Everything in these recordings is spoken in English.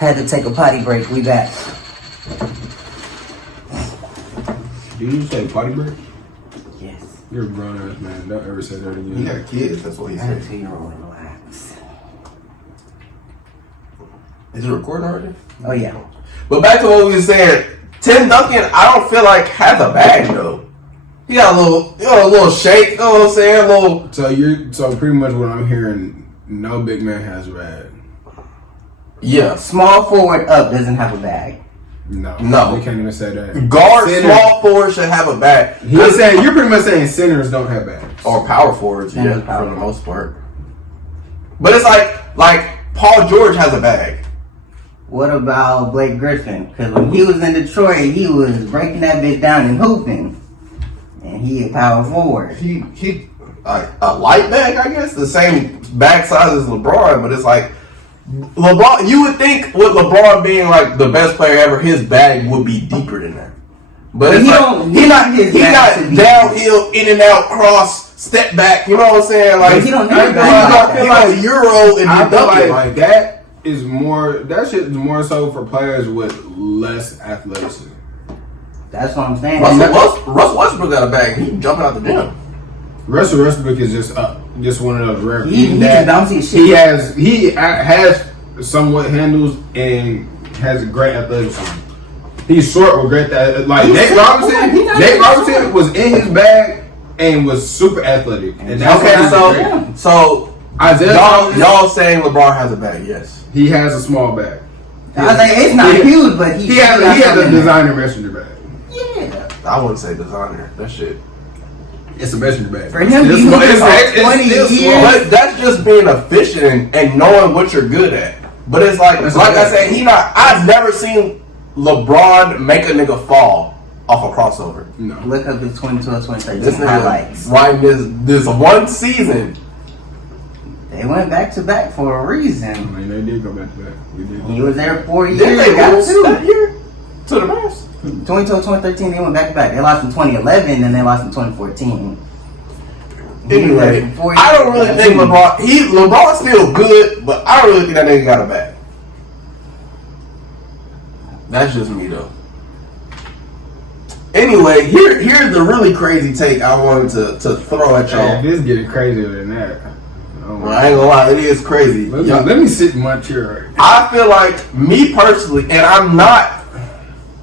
Had to take a potty break. We back. Did you say potty break? Yes. You're a grown ass man. Don't ever say that again. He got kids. That's what he I have a said. 2-year-old. Relax. Is it recording already? Oh yeah. But back to what we were saying. Tim Duncan, I don't feel like has a bag though. He got a little shake. You know what I'm saying? A little. So pretty much what I'm hearing, no big man has a bag. Yeah. Small forward up doesn't have a bag. No. You can't even say that. Guard, Center, small forward should have a bag. He's saying you're pretty much saying centers don't have bags. Or power forwards, Yeah, yeah, power for the most part. But it's like Paul George has a bag. What about Blake Griffin? Because when he was in Detroit, he was breaking that bitch down and hooping. And he a power forward. He a light bag, I guess, the same bag size as LeBron, but it's like LeBron. You would think with LeBron being like the best player ever, his bag would be deeper than that. But it's he not downhill, in and out, cross, step back. You know what I'm saying? Like but he don't need he got Euro and I feel like that is more. That shit is more so for players with less athleticism. That's what I'm saying. Russ Westbrook got a bag. He jumping out the gym. Russell Westbrook is just one of those rare He that bouncy shit. he has somewhat handles and has a great athleticism. He's short with great Nate Robinson. Nate Robinson was in his bag and was super athletic. And that's so Isaiah y'all saying LeBron has a bag? Yes, he has a small bag. I was like, it's not huge, but he has a designer messenger bag. Yeah, I wouldn't say designer. That shit. It's a messenger bag. For him, it's 20 years. But that's just being efficient and knowing what you're good at. But it's like I said, I've never seen LeBron make a nigga fall off a crossover. No. Look up his 2012-2013 This nigga highlights. right this one season. They went back to back for a reason. I mean, they did go back to back. He was there 4 years. Did they got lose two. that year to the Mavs? 2012-2013, they went back to back. They lost in 2011, then they lost in 2014. Anyway, I don't really think LeBron's still good, but I don't really think that nigga got a bag. That's just me though. Anyway, here's the really crazy take I wanted to throw at y'all. Hey, this is getting crazier than that. Well, I ain't gonna lie, it is crazy. Let me sit in my chair right now. I feel like, me personally, and I'm not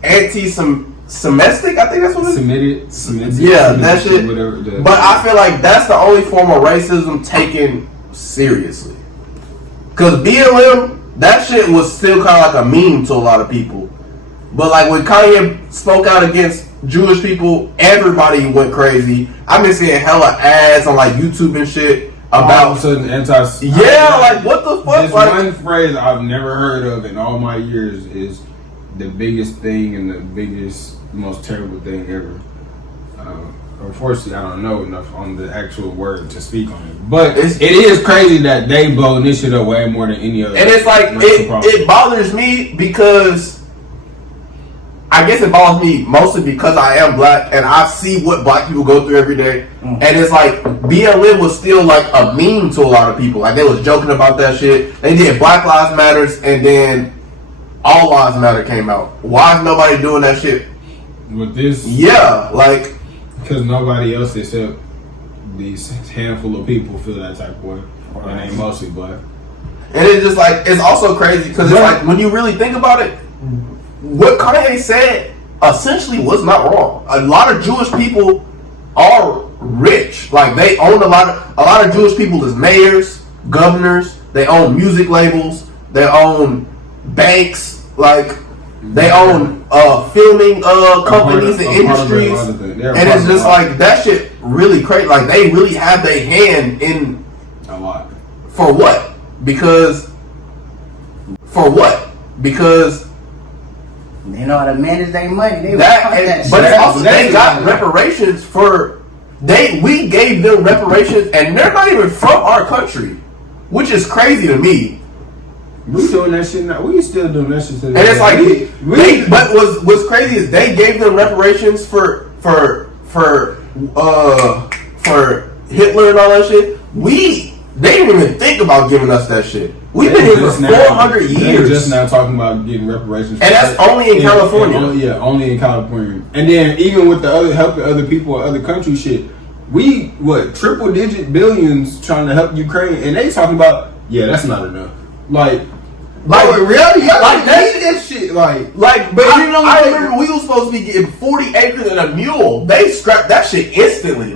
anti-Semitic, I think that's what it is. Semitic. Yeah, that shit. Whatever. But I feel like that's the only form of racism taken seriously. Because BLM, that shit was still kind of like a meme to a lot of people. But like when Kanye spoke out against Jewish people, everybody went crazy. I've been seeing hella ads on like YouTube and shit about all of a sudden like what the fuck? This like, one phrase I've never heard of in all my years is the biggest thing and the biggest, most terrible thing ever. Unfortunately, I don't know enough on the actual word to speak on it. But it is crazy that they blowing this shit up way more than any other. And it's like it bothers me because I guess it bothers me mostly because I am black and I see what black people go through every day. And it's like BLM was still like a meme to a lot of people. Like they was joking about that shit. They did Black Lives Matters and then All Lives Matter came out. Why is nobody doing that shit with this? Yeah, like because nobody else except these handful of people feel that type of way, and they mostly black. And it's just like it's also crazy because it's like when you really think about it, what Kanye said essentially was not wrong. A lot of Jewish people are rich. Like they own a lot of Jewish people is mayors, governors. They own music labels. They own banks. Like they own filming companies and industries. And it's just like that shit really crazy. Like they really have their hand in a lot. For what? Because they know how to manage their money. But it's also they got reparations for we gave them reparations and they're not even from our country, which is crazy to me. We doing that shit now. We still doing that shit today. And it's like but what's crazy is they gave them reparations for Hitler and all that shit. We They didn't even think about giving us that shit. We've been here for 400 years. They're just now talking about getting reparations. And that's only in California. Only in California. And then even with the other helping other people in other countries shit, we triple digit billions trying to help Ukraine, and they talking about that's not enough. Like in reality, like that shit. But I remember we was supposed to be getting 40 acres and a mule. They scrapped that shit instantly.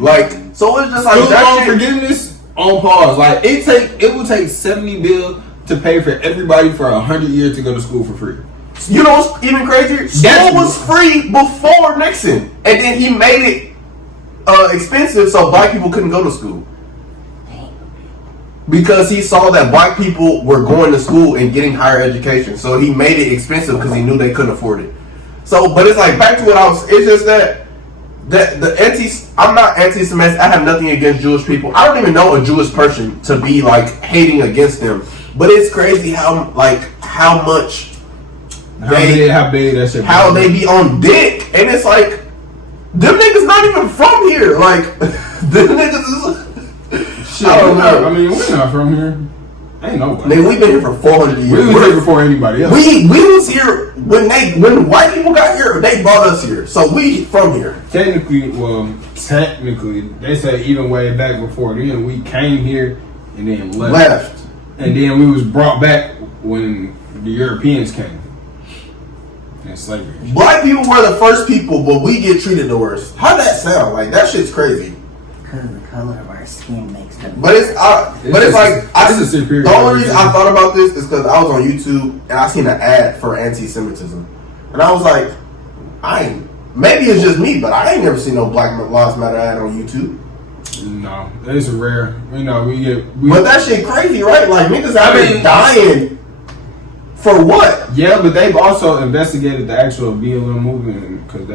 So it's just like that shit. Forgiveness on pause. Like it would take 70 billion to pay for everybody for 100 years to go to school for free. You know what's even crazier? School was free before Nixon, and then he made it expensive so black people couldn't go to school. Because he saw that black people were going to school and getting higher education. So he made it expensive because he knew they couldn't afford it. So, but it's like, back to what it's just that I'm not anti-Semitic. I have nothing against Jewish people. I don't even know a Jewish person to be like hating against them. But it's crazy how much they be on dick. And it's like, them niggas not even from here. Like, them niggas is... Shit, I don't know. I mean, we're not from here. Ain't nobody. Nigga, we've been here for 400 years. We was here before anybody else. We was here when white people got here. They brought us here, so we from here. Technically, they say even way back before then, we came here and then left. And then we was brought back when the Europeans came. And slavery. Black people were the first people, but we get treated the worst. How'd that sound? Like, that shit's crazy. Because the color of our skin makes them. The only reason I thought about this is because I was on YouTube and I seen an ad for anti-Semitism, and I was like, maybe it's just me, but I ain't never seen no Black Lives Matter ad on YouTube. No, it's rare. But that shit crazy, right? Like, niggas out there dying for what? Yeah, but they've also investigated the actual BLM movement because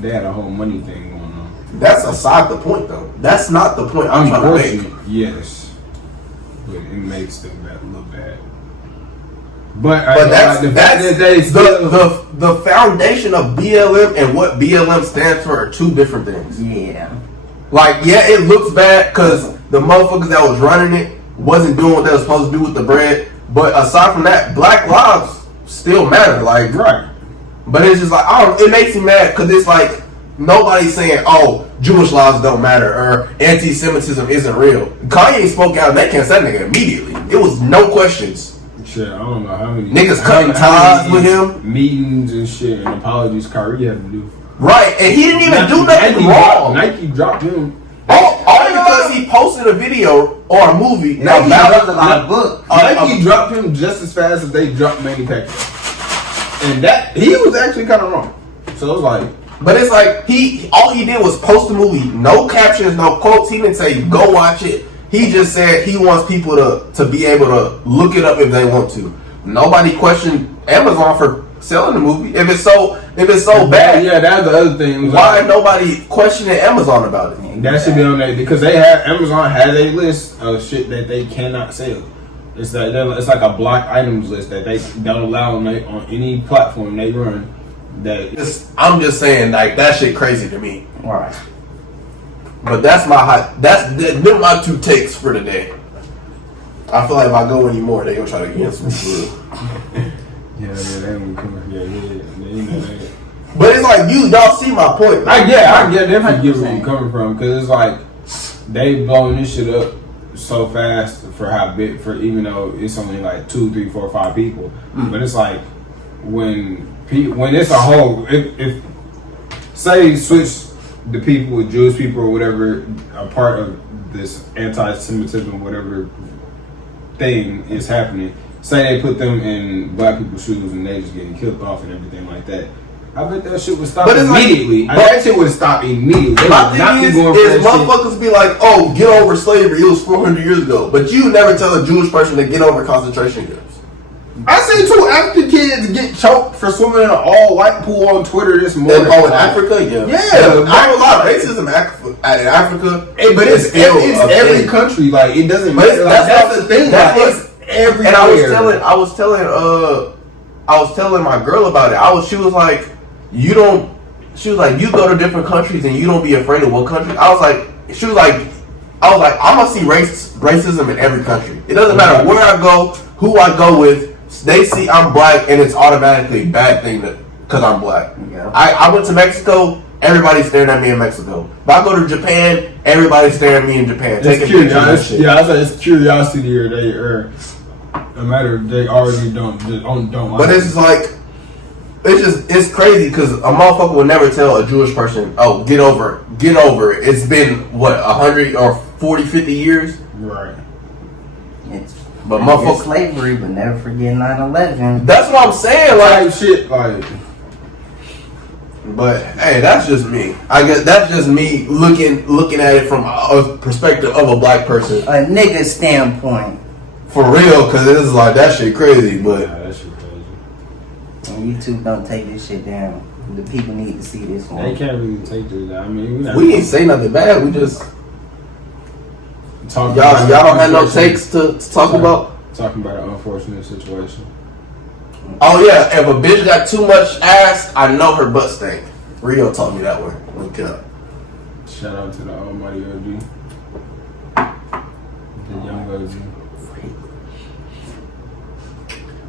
they had a whole money thing going on. That's aside the point, though. That's not the point I'm trying to make. Yes, but it makes them look bad. But that's the foundation of BLM and what BLM stands for are two different things. Yeah. Like, it looks bad because the motherfuckers that was running it wasn't doing what they were supposed to do with the bread. But aside from that, black lives still matter. Like, right. But it's just like, it makes me mad because it's like nobody's saying, Jewish lives don't matter or anti-Semitism isn't real. Kanye spoke out and they can't say that nigga immediately. It was no questions. Shit, I don't know how many niggas cutting ties with him, meetings and shit, and apologies Kyrie had to do. Right, and he didn't even do nothing wrong. Nike dropped him. All because he posted a video or a movie about a lot of books. Nike dropped him just as fast as they dropped Manny Pacquiao. And that he was actually kind of wrong. So it was like, but it's like all he did was post the movie, no captions, no quotes. He didn't say go watch it. He just said he wants people to be able to look it up if they want to. Nobody questioned Amazon for selling the movie. If it's so bad, that's the other thing. Why nobody questioning Amazon about it? That should be on there because Amazon has a list of shit that they cannot sell. It's like a blocked items list that they don't allow on any platform they run. I'm just saying, like, that shit crazy to me. Right. But that's my two takes for today. I feel like if I go anymore, they gonna try to get some food. They ain't coming. Yeah. But it's like y'all see my point. I definitely get where you're coming from because it's like they blowing this shit up so fast for how big, for even though it's only like 2, 3, 4, 5 people, but it's like when it's a whole, if say switch the people with Jewish people or whatever a part of this anti-Semitism whatever thing is happening, say they put them in black people's shoes and they just getting killed off and everything like that, I bet that shit would stop immediately. That shit would stop immediately. My thing is motherfuckers be like, get over slavery, it was 400 years ago, but you never tell a Jewish person to get over concentration camps. I seen 2 African kids get choked for swimming in an all-white pool on Twitter this morning. In Africa? Yeah. I have a lot of racism in Africa. But it's every country. Like, it doesn't matter. That's the thing. It's everywhere. And I was telling my girl about it. She was like, you go to different countries and you don't be afraid of what country. She was like, I was like, I'm gonna see racism in every country. It doesn't matter where I go, who I go with. They see I'm black, and it's automatically a bad thing because I'm black. Yeah. I went to Mexico. Everybody's staring at me in Mexico. If I go to Japan, everybody's staring at me in Japan. Taking pictures and shit. Yeah, I said it's curiosity, or they no matter if they already don't like. But it's like, it's crazy because a motherfucker would never tell a Jewish person, "Oh, get over it." It's been what 100 or 40, 50 years, right? But motherfucker, slavery, but never forget 9/11. That's what I'm saying. Like shit, like. But hey, that's just me. I guess that's just me looking at it from a perspective of a black person, a nigga standpoint. For real, because it is like that shit crazy. But yeah, that shit crazy. And YouTube don't take this shit down. The people need to see this one. They can't really take this down. I mean, we ain't say nothing bad. We just talk. Y'all don't have no takes to talk about. Talking about an unfortunate situation. Oh yeah, if a bitch got too much ass, I know her butt stink. Rio taught me that one. Look it up. Shout out to the almighty OG. The young OG.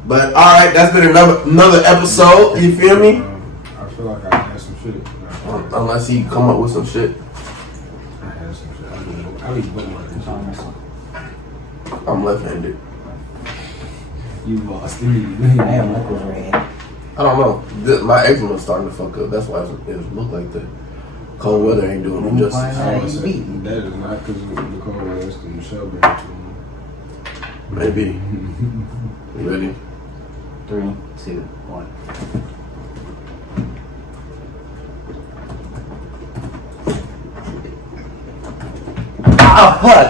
But alright, that's been another episode. You feel me? I feel like I had some shit. Unless he come up with some shit. I had some shit. I be bookmarking. I'm left-handed. You lost immediately. Damn, look was red. I don't know. My eczema's starting to fuck up. That's why it look like that. Cold weather ain't doing me justice. That is not because of the cold weather. It's the Michelle being too long. Maybe. You ready? 3, 2, 1. Oh fuck!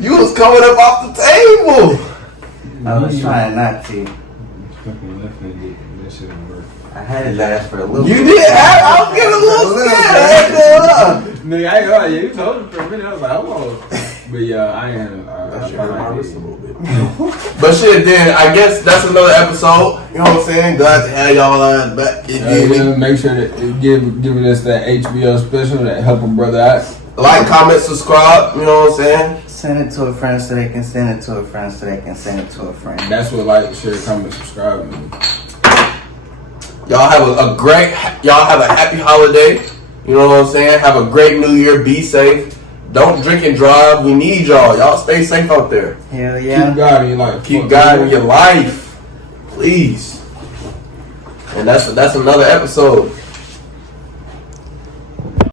You was coming up off the table. I was trying not to. Fucking left-handed. That shit didn't work. I had his ass for a little You bit. did. I was getting a little scared. Nigga, I ain't gonna lie. You told me for a minute. I was like, hold on. But yeah, I ain't had That shit hurt my wrist a little bit. But shit, then I guess that's another episode. You know what I'm saying? Glad to have y'all back. Make sure that giving us that HBO special that help a brother out. Like, comment, subscribe. You know what I'm saying? Send it to a friend so they can send it to a friend so they can send it to a friend. That's what like, share, comment, subscribe. Man. Y'all have y'all have a happy holiday. You know what I'm saying? Have a great New Year. Be safe. Don't drink and drive. We need y'all. Y'all stay safe out there. Hell yeah. Keep guiding your life. Keep guiding your life, please. And that's another episode.